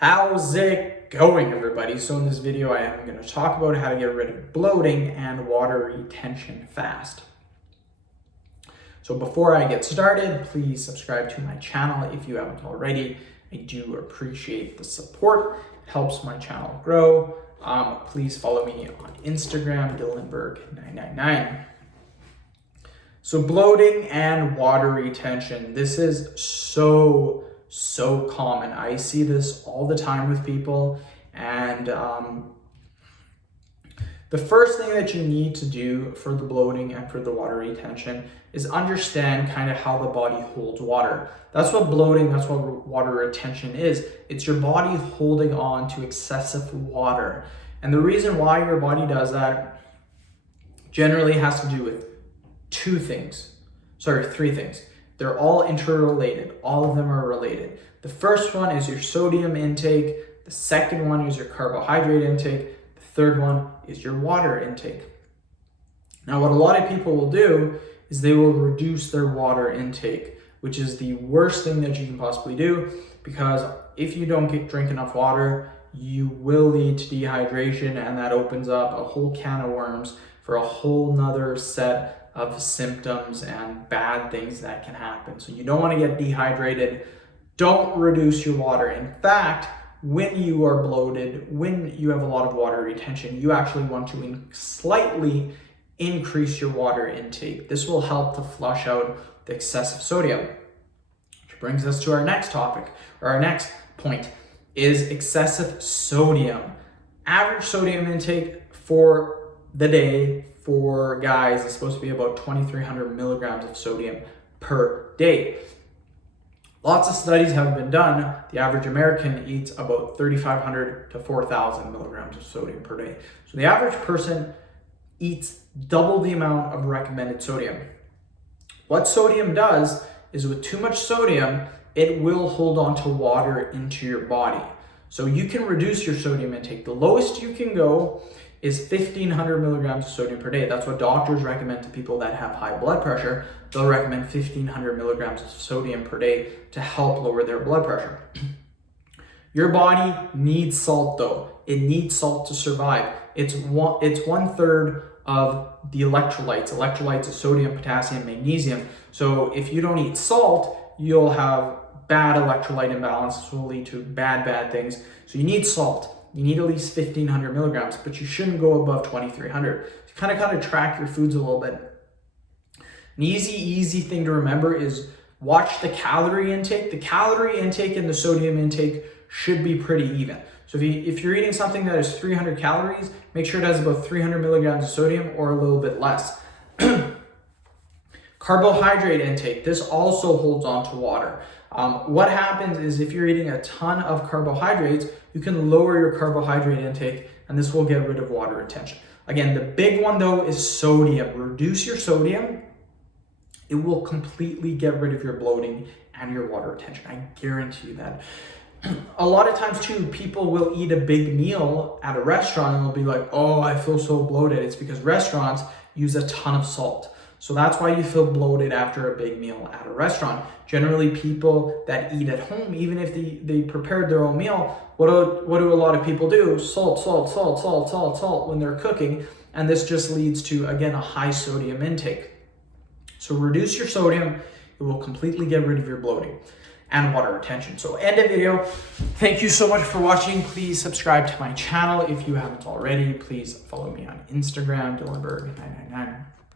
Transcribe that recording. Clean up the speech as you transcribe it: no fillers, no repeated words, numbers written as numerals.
How's it going, everybody? So in this video, I am going to talk about how to get rid of bloating and water retention fast. So before I get started, please subscribe to my channel if you haven't already. I do appreciate the support. It helps my channel grow. Please follow me on Instagram, Dillenberg999. So bloating and water retention. This is so common. I see this all the time with people, and the first thing that you need to do for the bloating and for the water retention is understand kind of how the body holds water. That's what bloating, that's what water retention is. It's your body holding on to excessive water. And the reason why your body does that generally has to do with three things. They're all interrelated. All of them are related. The first one is your sodium intake. The second one is your carbohydrate intake. The third one is your water intake. Now, what a lot of people will do is they will reduce their water intake, which is the worst thing that you can possibly do, because if you don't drink enough water, you will lead to dehydration, and that opens up a whole can of worms for a whole nother set of symptoms and bad things that can happen. So you don't want to get dehydrated. Don't reduce your water. In fact, when you are bloated, when you have a lot of water retention, you actually want to slightly increase your water intake. This will help to flush out the excessive sodium. Which brings us to our next topic, or our next point, is excessive sodium. Average sodium intake for the day for guys is supposed to be about 2,300 milligrams of sodium per day. Lots of studies have been done. The average American eats about 3,500 to 4,000 milligrams of sodium per day. So the average person eats double the amount of recommended sodium. What sodium does is, with too much sodium, it will hold on to water into your body. So you can reduce your sodium intake. The lowest you can go is 1,500 milligrams of sodium per day. That's what doctors recommend to people that have high blood pressure. They'll recommend 1,500 milligrams of sodium per day to help lower their blood pressure. Your body needs salt, though. It needs salt to survive. It's one third of the electrolytes. Electrolytes is sodium, potassium, magnesium. So if you don't eat salt, you'll have bad electrolyte imbalance. This will lead to bad things. So you need salt. You need at least 1,500 milligrams, but you shouldn't go above 2,300. So kind of track your foods a little bit. An easy thing to remember is watch the calorie intake. The calorie intake and the sodium intake should be pretty even. So if you're eating something that is 300 calories, make sure it has about 300 milligrams of sodium or a little bit less. Carbohydrate intake, this also holds on to water. What happens is, if you're eating a ton of carbohydrates, you can lower your carbohydrate intake, and this will get rid of water retention. Again, the big one though is sodium. Reduce your sodium. It will completely get rid of your bloating and your water retention. I guarantee you that. A lot of times too, people will eat a big meal at a restaurant and they'll be like, oh, I feel so bloated. It's because restaurants use a ton of salt. So that's why you feel bloated after a big meal at a restaurant. Generally, people that eat at home, even if they prepared their own meal, what do a lot of people do? Salt when they're cooking. And this just leads to, again, a high sodium intake. So reduce your sodium. It will completely get rid of your bloating and water retention. So end of video. Thank you so much for watching. Please subscribe to my channel if you haven't already. Please follow me on Instagram, Dillenberg999.